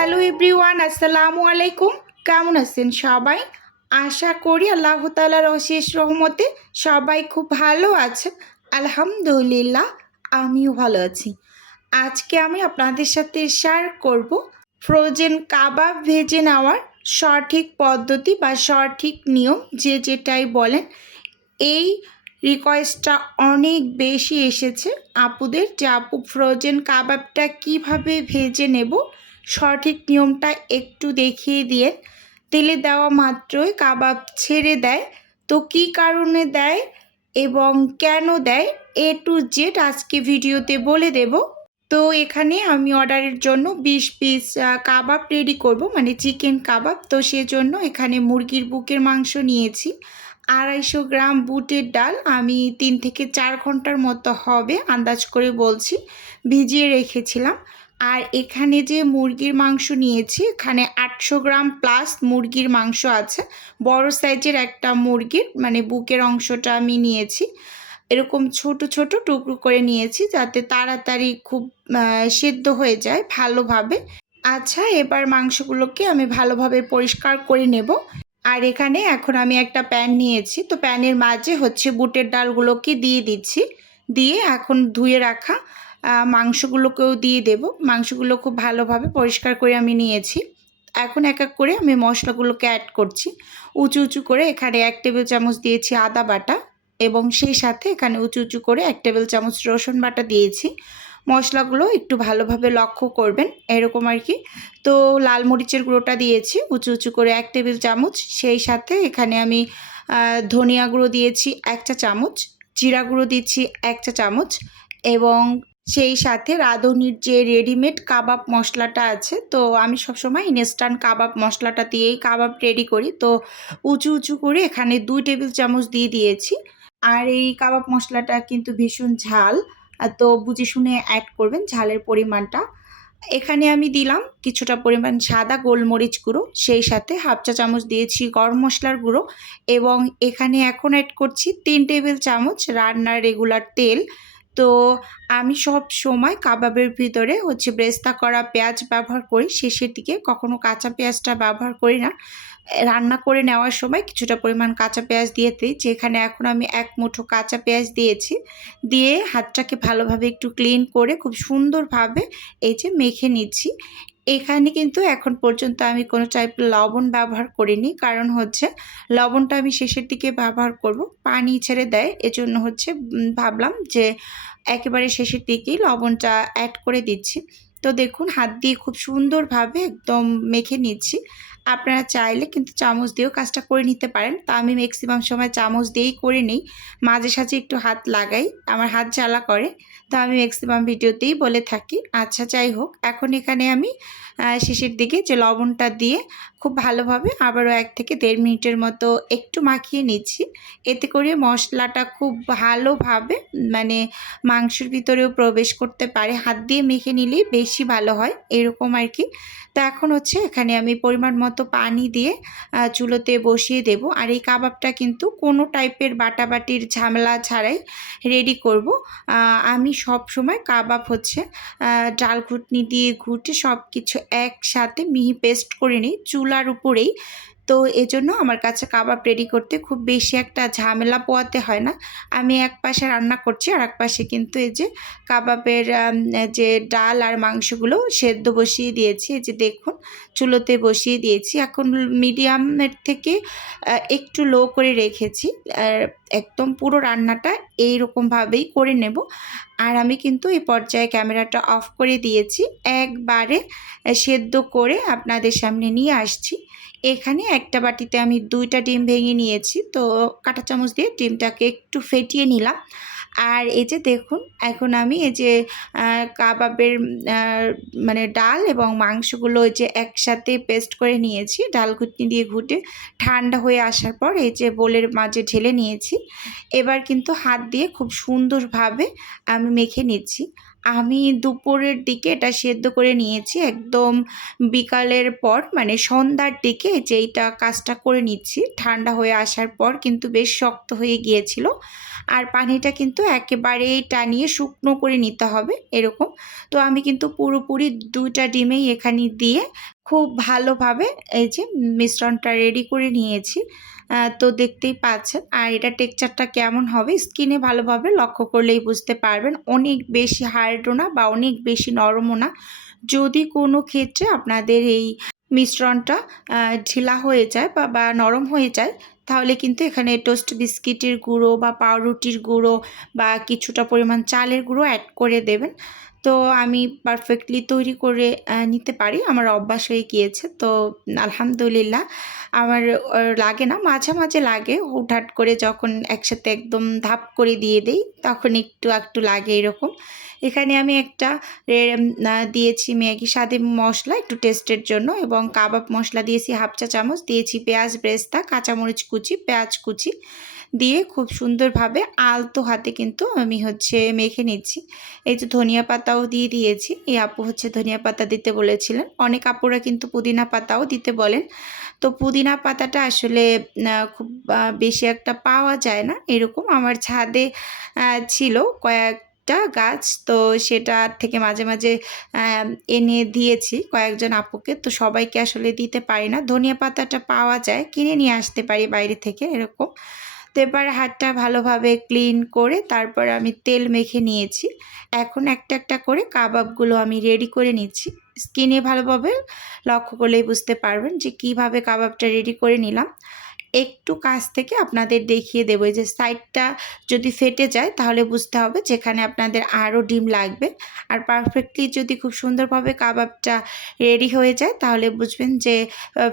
Hello everyone, আসসালামু আলাইকুম। কেমন আছেন সবাই? আশা করি আল্লাহ তাআলার অশেষ রহমতে সবাই খুব ভালো আছেন। আলহামদুলিল্লাহ, আমিও ভালো আছি। আজকে আমি আপনাদের সাথে শেয়ার করব ফ্রোজেন কাবাব ভেজে নেওয়ার সঠিক পদ্ধতি বা সঠিক নিয়ম, যে যেটাই বলেন। এই রিকোয়েস্টটা অনেক বেশি এসেছে আপুদের, যে আপু ফ্রোজেন কাবাবটা কিভাবে ভেজে নেব, সঠিক নিয়মটা একটু দেখিয়ে দিয়ে। তেলে দেওয়া মাত্রই কাবাব ছেড়ে দেয়, তো কী কারণে দেয় এবং কেন দেয়, এ টু জেড আজকে ভিডিওতে বলে দেব। তো এখানে আমি অর্ডারের জন্য 20 পিস কাবাব রেডি করব, মানে চিকেন কাবাব। তো সেজন্য এখানে মুরগির বুকের মাংস নিয়েছি, 250 গ্রাম বুটের ডাল আমি 3 থেকে 4 ঘন্টার মতো হবে আন্দাজ করে বলছি, ভিজিয়ে রেখেছিলাম। আর এখানে যে মুরগির মাংস নিয়েছি, এখানে 800 গ্রাম প্লাস মুরগির মাংস আছে। বড় সাইজের একটা মুরগির মানে বুকের অংশটা আমি নিয়েছি, এরকম ছোট ছোট টুকরো করে নিয়েছি যাতে তাড়াতাড়ি খুব সেদ্ধ হয়ে যায় ভালোভাবে। আচ্ছা, এবার মাংসগুলোকে আমি ভালোভাবে পরিষ্কার করে নেব। আর এখানে এখন আমি একটা প্যান নিয়েছি, তো প্যানের মাঝে হচ্ছে বুটের ডালগুলোকে দিয়ে দিচ্ছি। দিয়ে এখন ধুয়ে রাখা মাংসগুলোকেও দিয়ে দেব। মাংসগুলো খুব ভালোভাবে পরিষ্কার করে আমি নিয়েছি। এখন এক এক করে আমি মশলাগুলোকে অ্যাড করছি। উঁচু উঁচু করে এখানে 1 টেবিল চামচ দিয়েছি আদা বাটা, এবং সেই সাথে এখানে উঁচু উঁচু করে 1 টেবিল চামচ রসুন বাটা দিয়েছি। মশলাগুলো একটু ভালোভাবে লক্ষ্য করবেন, এরকম আর কি। তো লাল মরিচের গুঁড়োটা দিয়েছি উঁচু উঁচু করে 1 টেবিল চামচ। সেই সাথে এখানে আমি ধনিয়া গুঁড়ো দিয়েছি 1 চা চামচ, জিরা গুঁড়ো দিচ্ছি 1 চা চামচ, এবং সেই সাথে রাঁধুনির যে রেডিমেড কাবাব মশলাটা আছে, তো আমি সবসময় ইনস্ট্যান্ট কাবাব মশলাটা দিয়েই কাবাব রেডি করি। তো উঁচু উঁচু করে এখানে 2 টেবিল চামচ দিয়ে দিয়েছি। আর এই কাবাব মশলাটা কিন্তু ভীষণ ঝাল, তো বুঝে শুনে অ্যাড করবেন ঝালের পরিমাণটা। এখানে আমি দিলাম কিছুটা পরিমাণ সাদা গোলমরিচ গুঁড়ো, সেই সাথে 1/2 চা চামচ দিয়েছি গরম মশলার গুঁড়ো, এবং এখানে এখন অ্যাড করছি 3 টেবিল চামচ রান্নার রেগুলার তেল। তো আমি সব সময় কাবাবের ভিতরে হচ্ছে ব্রেস্তা করা পেঁয়াজ ব্যবহার করি, শেষের দিকে কখনো কাঁচা পেঁয়াজটা ব্যবহার করি না। রান্না করে নেওয়ার সময় কিছুটা পরিমাণ কাঁচা পেঁয়াজ দিয়ে দিই, যেখানে এখন আমি 1 মুঠো কাঁচা পেঁয়াজ দিয়েছি। দিয়ে হাতটাকে ভালোভাবে একটু ক্লিন করে খুব সুন্দরভাবে এই যে মেখে নিচ্ছি। এখানে কিন্তু এখন পর্যন্ত আমি কোনো টাইপের লবণ ব্যবহার করিনি, কারণ হচ্ছে লবণটা আমি শেষের দিকে ব্যবহার করব, পানি ছেড়ে দেয়, এজন্য হচ্ছে ভাবলাম যে একেবারে শেষের দিকেই লবণটা অ্যাড করে দিচ্ছি। তো দেখুন হাত দিয়ে খুব সুন্দরভাবে একদম মেখে নিচ্ছি। আপনারা চাইলে কিন্তু চামচ দিয়েও কাজটা করে নিতে পারেন, তা আমি ম্যাক্সিমাম সময় চামচ দিয়েই করে নিই। মাঝে সাঝে একটু হাত লাগাই, আমার হাত জ্বালা করে, তো আমি ম্যাক্সিমাম ভিডিওতেই বলে থাকি। আচ্ছা, যাই হোক, এখন এখানে আমি শেষের দিকে যে লবণটা দিয়ে খুব ভালোভাবে আবারও 1 থেকে 1.5 মিনিটের মতো একটু মাখিয়ে নিচ্ছি। এতে করে মশলাটা খুব ভালোভাবে মানে মাংসের ভিতরেও প্রবেশ করতে পারে, হাত দিয়ে মেখে নিলেই বেশি ভালো হয়, এরকম আর কি। তো এখন হচ্ছে এখানে আমি পরিমাণ মতো পানি দিয়ে চুলোতে বসিয়ে দেব। আর এই কাবাবটা কিন্তু কোনো টাইপের বাটাবাটির ঝামেলা ছাড়াই রেডি করব। আমি সব সময় কাবাব হচ্ছে ডাল ঘুটনি দিয়ে ঘুটে সব কিছু একসাথে মিহি পেস্ট করে নিই চুলার উপরেই। তো এজন্য আমার কাছে কাবাব রেডি করতে খুব বেশি একটা ঝামেলা পোহাতে হয় না। আমি এক পাশে রান্না করছি, আর এক পাশে কিন্তু এই যে কাবাবের যে ডাল আর মাংসগুলো সেদ্ধ বসিয়ে দিয়েছি। এই যে দেখুন চুলোতে বসিয়ে দিয়েছি। এখন মিডিয়ামের থেকে একটু লো করে রেখেছি। একদম পুরো রান্নাটা এইরকমভাবেই করে নেব। আর আমি কিন্তু এই পর্যায়ে ক্যামেরাটা অফ করে দিয়েছি, একবারে সেদ্ধ করে আপনাদের সামনে নিয়ে আসছি। এখানে একটা বাটিতে আমি 2টা ডিম ভেঙে নিয়েছি, তো কাঁটা চামচ দিয়ে ডিমটাকে একটু ফেটিয়ে নিলাম। আর এই যে দেখুন এখন আমি এই যে কাবাবের মানে ডাল এবং মাংসগুলো ওই যে একসাথে পেস্ট করে নিয়েছি, ডাল ঘুটনি দিয়ে ঘুটে ঠান্ডা হয়ে আসার পর এই যে বোলের মাঝে ঢেলে নিয়েছি। এবার কিন্তু হাত দিয়ে খুব সুন্দরভাবে আমি মেখে নিচ্ছি। আমি দুপুরের দিকে এটা সেদ্ধ করে নিয়েছি, একদম বিকালের পর মানে সন্ধ্যার দিকে যে এইটা কাজটা করে নিচ্ছি। ঠান্ডা হয়ে আসার পর কিন্তু বেশ শক্ত হয়ে গিয়েছিল। আর পানিটা কিন্তু একেবারেই টানিয়ে শুকনো করে নিতে হবে এরকম। তো আমি কিন্তু পুরোপুরি 2টা ডিমেই এখানে দিয়ে খুব ভালোভাবে এই যে মিশ্রণটা রেডি করে নিয়েছি। তো দেখতেই পাচ্ছেন। আর এটা টেক্সচারটা কেমন হবে স্কিনে ভালোভাবে লক্ষ্য করলেই বুঝতে পারবেন। অনেক বেশি হার্ডও না বা অনেক বেশি নরমও না। যদি কোনো ক্ষেত্রে আপনাদের এই মিশ্রণটা ঢিলা হয়ে যায় বা নরম হয়ে যায়, তাহলে কিন্তু এখানে টোস্ট বিস্কিটের গুঁড়ো বা পাউরুটির গুঁড়ো বা কিছুটা পরিমাণ চালের গুঁড়ো অ্যাড করে দেবেন। তো আমি পারফেক্টলি তৈরি করে নিতে পারি, আমার অভ্যাস হয়ে গিয়েছে। তো আলহামদুলিল্লাহ আমার লাগে না, মাঝে মাঝে লাগে, হুটহাট করে যখন একসাথে একদম ধাপ করে দিয়ে দেই তখন একটু একটু লাগে এরকম। এখানে আমি একটা দিয়েছি ম্যাগি স্বাদে মশলা একটু টেস্টের জন্য, এবং কাবাব মশলা দিয়েছি হাফ চা চামচ, দিয়েছি পেঁয়াজ ব্রেস্তা, কাঁচামরিচ কুচি, পেঁয়াজ কুচি দিয়ে খুব সুন্দরভাবে আলতো হাতে কিন্তু আমি মেখে নিচ্ছি। এই যে ধনিয়া পাতাও দিয়ে দিয়েছি। এই আপু ধনিয়া পাতা দিতে বলেছিলেন। অনেক আপুরা কিন্তু পুদিনা পাতাও দিতে বলেন। তো পুদিনা পাতাটা আসলে খুব বেশি একটা পাওয়া যায় না এরকম। আমার ছাদে ছিল কয়েকটা গাছ, তো সেটা থেকে মাঝে মাঝে এনে দিয়েছি কয়েকজন আপুকে। তো সবাইকে আসলে দিতে পারি না। ধনিয়া পাতাটা পাওয়া যায়, কিনে নিয়ে আসতে পারি বাইরে থেকে এরকম। তো এবার হাতটা ভালোভাবে ক্লিন করে তারপর আমি তেল মেখে নিয়েছি। এখন একটা একটা করে কাবাবগুলো আমি রেডি করে নিচ্ছি। স্কিনে ভালোভাবে লক্ষ্য করলেই বুঝতে পারবেন যে কিভাবে কাবাবটা রেডি করে নিলাম। একটু কাছ থেকে আপনাদের দেখিয়ে দেবো, এই যে সাইডটা যদি ফেটে যায় তাহলে বুঝতে হবে যেখানে আপনাদের আরও ডিম লাগবে। আর পারফেক্টলি যদি খুব সুন্দরভাবে কাবাবটা রেডি হয়ে যায় তাহলে বুঝবেন যে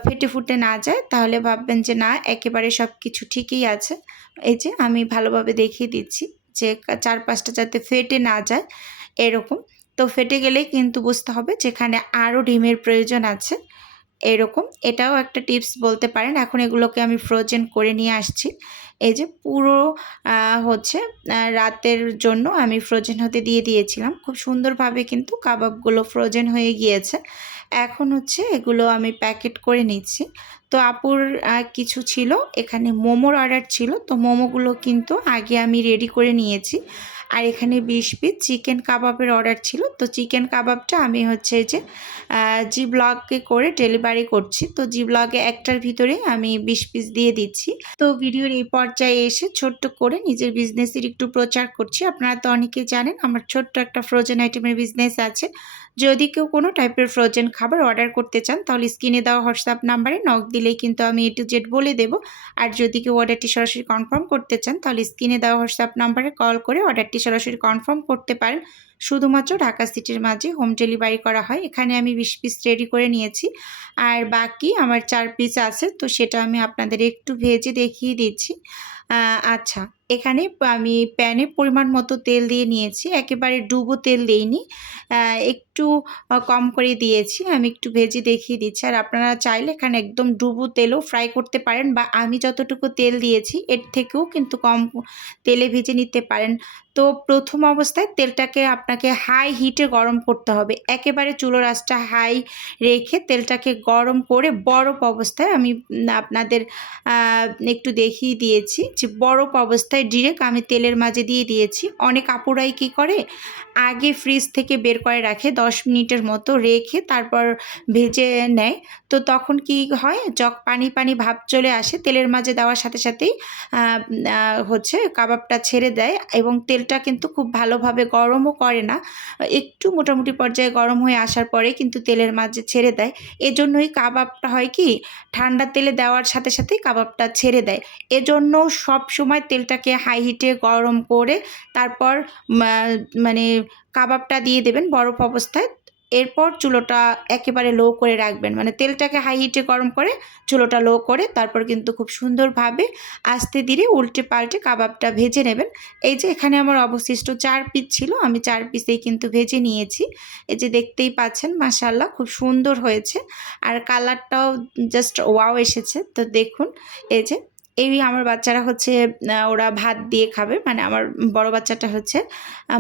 ফেটে ফুটে না যায়, তাহলে ভাববেন যে না একেবারে সব কিছু ঠিকই আছে। এই যে আমি ভালোভাবে দেখিয়ে দিচ্ছি যে চারপাশটা যাতে ফেটে না যায় এরকম। তো ফেটে গেলেই কিন্তু বুঝতে হবে যেখানে আরও ডিমের প্রয়োজন আছে এরকম। এটাও একটা টিপস বলতে পারেন। এখন এগুলোকে আমি ফ্রোজেন করে নিয়ে আসছি। এই যে পুরো রাতের জন্য আমি ফ্রোজেন হতে দিয়ে দিয়েছিলাম। খুব সুন্দরভাবে কিন্তু কাবাবগুলো ফ্রোজেন হয়ে গিয়েছে। এখন এগুলো আমি প্যাকেট করে নিচ্ছি। তো আপুর কিছু ছিল, এখানে মোমোর অর্ডার ছিল। তো মোমোগুলো কিন্তু আগে আমি রেডি করে নিয়েছি। আর এখানে 20 পিস চিকেন কাবাবের অর্ডার ছিল। তো চিকেন কাবাবটা আমি যে জি ব্লগে করে ডেলিভারি করছি। তো জি ব্লগে একটার ভিতরে আমি 20 পিস দিয়ে দিচ্ছি। তো ভিডিওর এই পর্যায়ে এসে ছোট্ট করে নিজের বিজনেসের একটু প্রচার করছি। আপনারা তো অনেকেই জানেন আমার ছোট্ট একটা ফ্রোজেন আইটেমের বিজনেস আছে। যদি কেউ কোনো টাইপের ফ্রোজেন খাবার অর্ডার করতে চান তাহলে স্ক্রিনে দেওয়া হোয়াটসঅ্যাপ নাম্বারে নক দিলেই কিন্তু আমি A to Z বলে দেব। আর যদি কেউ অর্ডারটি সরাসরি কনফার্ম করতে চান তাহলে স্ক্রিনে দেওয়া হোয়াটসঅ্যাপ নাম্বারে কল করে অর্ডারটি সরাসরি কনফার্ম করতে পারেন। শুধুমাত্র ঢাকা সিটির মাঝে হোম ডেলিভারি করা হয়। এখানে আমি 20 পিস রেডি করে নিয়েছি, আর বাকি আমার 4 পিস আছে। তো সেটা আমি আপনাদের একটু ভেজে দেখিয়ে দিচ্ছি। আচ্ছা, এখানে আমি প্যানে পরিমাণ মতো তেল দিয়ে নিয়েছি, একেবারে ডুবো তেল দিইনি, একটু কম করে দিয়েছি। আমি একটু ভেজে দেখিয়ে দিচ্ছি। আর আপনারা চাইলে এখানে একদম ডুবো তেলও ফ্রাই করতে পারেন, বা আমি যতটুকু তেল দিয়েছি এর থেকেও কিন্তু কম তেলে ভেজে নিতে পারেন। তো প্রথম অবস্থায় তেলটাকে আপনাকে হাই হিটে গরম করতে হবে। একেবারে চুলোর আঁচটা হাই রেখে তেলটাকে গরম করে বরফ অবস্থায় আমি আপনাদের একটু দেখিয়ে দিয়েছি যে বরফ অবস্থায় ডিরেক্ট আমি তেলের মাঝে দিয়ে দিয়েছি। অনেক আপুরাই কী করে আগে ফ্রিজ থেকে বের করে রাখে 10 মিনিটের মতো রেখে তারপর ভেজে নেয়। তো তখন কি হয়, পানি পানি ভাব চলে আসে, তেলের মাঝে দেওয়ার সাথে সাথেই কাবাবটা ছেড়ে দেয়, এবং তেলটা কিন্তু খুব ভালোভাবে গরমও করে না। একটু মোটামুটি পর্যায়ে গরম হয়ে আসার পরে কিন্তু তেলের মাঝে ছেড়ে দেয়। এজন্যই কাবাবটা হয় কি ঠান্ডা তেলে দেওয়ার সাথে সাথেই কাবাবটা ছেড়ে দেয়। এজন্য সব সময় তেলটাকে হাই হিটে গরম করে তারপর মানে কাবাবটা দিয়ে দেবেন বরফ অবস্থায়। এরপর চুলোটা একেবারে লো করে রাখবেন, মানে তেলটাকে হাই হিটে গরম করে চুলোটা লো করে তারপর কিন্তু খুব সুন্দরভাবে আস্তে ধীরে উল্টে পাল্টে কাবাবটা ভেজে নেবেন। এই যে এখানে আমার অবশিষ্ট 4 পিস ছিল, আমি 4 পিসেই কিন্তু ভেজে নিয়েছি। এই যে দেখতেই পাচ্ছেন মাশাআল্লাহ খুব সুন্দর হয়েছে, আর কালারটাও জাস্ট ওয়াও এসেছে। তো দেখুন এই যে এই আমার বাচ্চারা হচ্ছে ওরা ভাত দিয়ে খাবে, মানে আমার বড় বাচ্চাটা হচ্ছে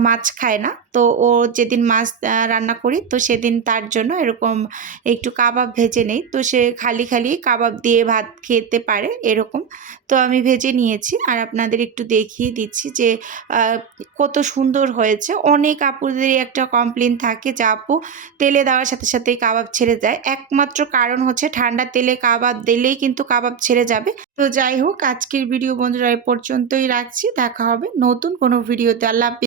মাছ খায় না। তো ও যেদিন মাছ রান্না করি তো সেদিন তার জন্য এরকম একটু কাবাব ভেজে নেই, তো সে খালি খালি কাবাব দিয়ে ভাত খেতে পারে এরকম। তো আমি ভেজে নিয়েছি আর আপনাদের একটু দেখিয়ে দিচ্ছি যে কত সুন্দর হয়েছে। অনেক আপুদেরই একটা কমপ্লেন থাকে যে আপু তেলে দেওয়ার সাথে সাথেই কাবাব ছেড়ে যায়, একমাত্র কারণ হচ্ছে ঠান্ডা তেলে কাবাব দিলেই কিন্তু কাবাব ছেড়ে যাবে। তো যাই হোক, আজকের ভিডিও বন্ধুরা এ পর্যন্তই রাখছি। দেখা হবে নতুন কোনো ভিডিওতে। আল্লাহ হাফেজ।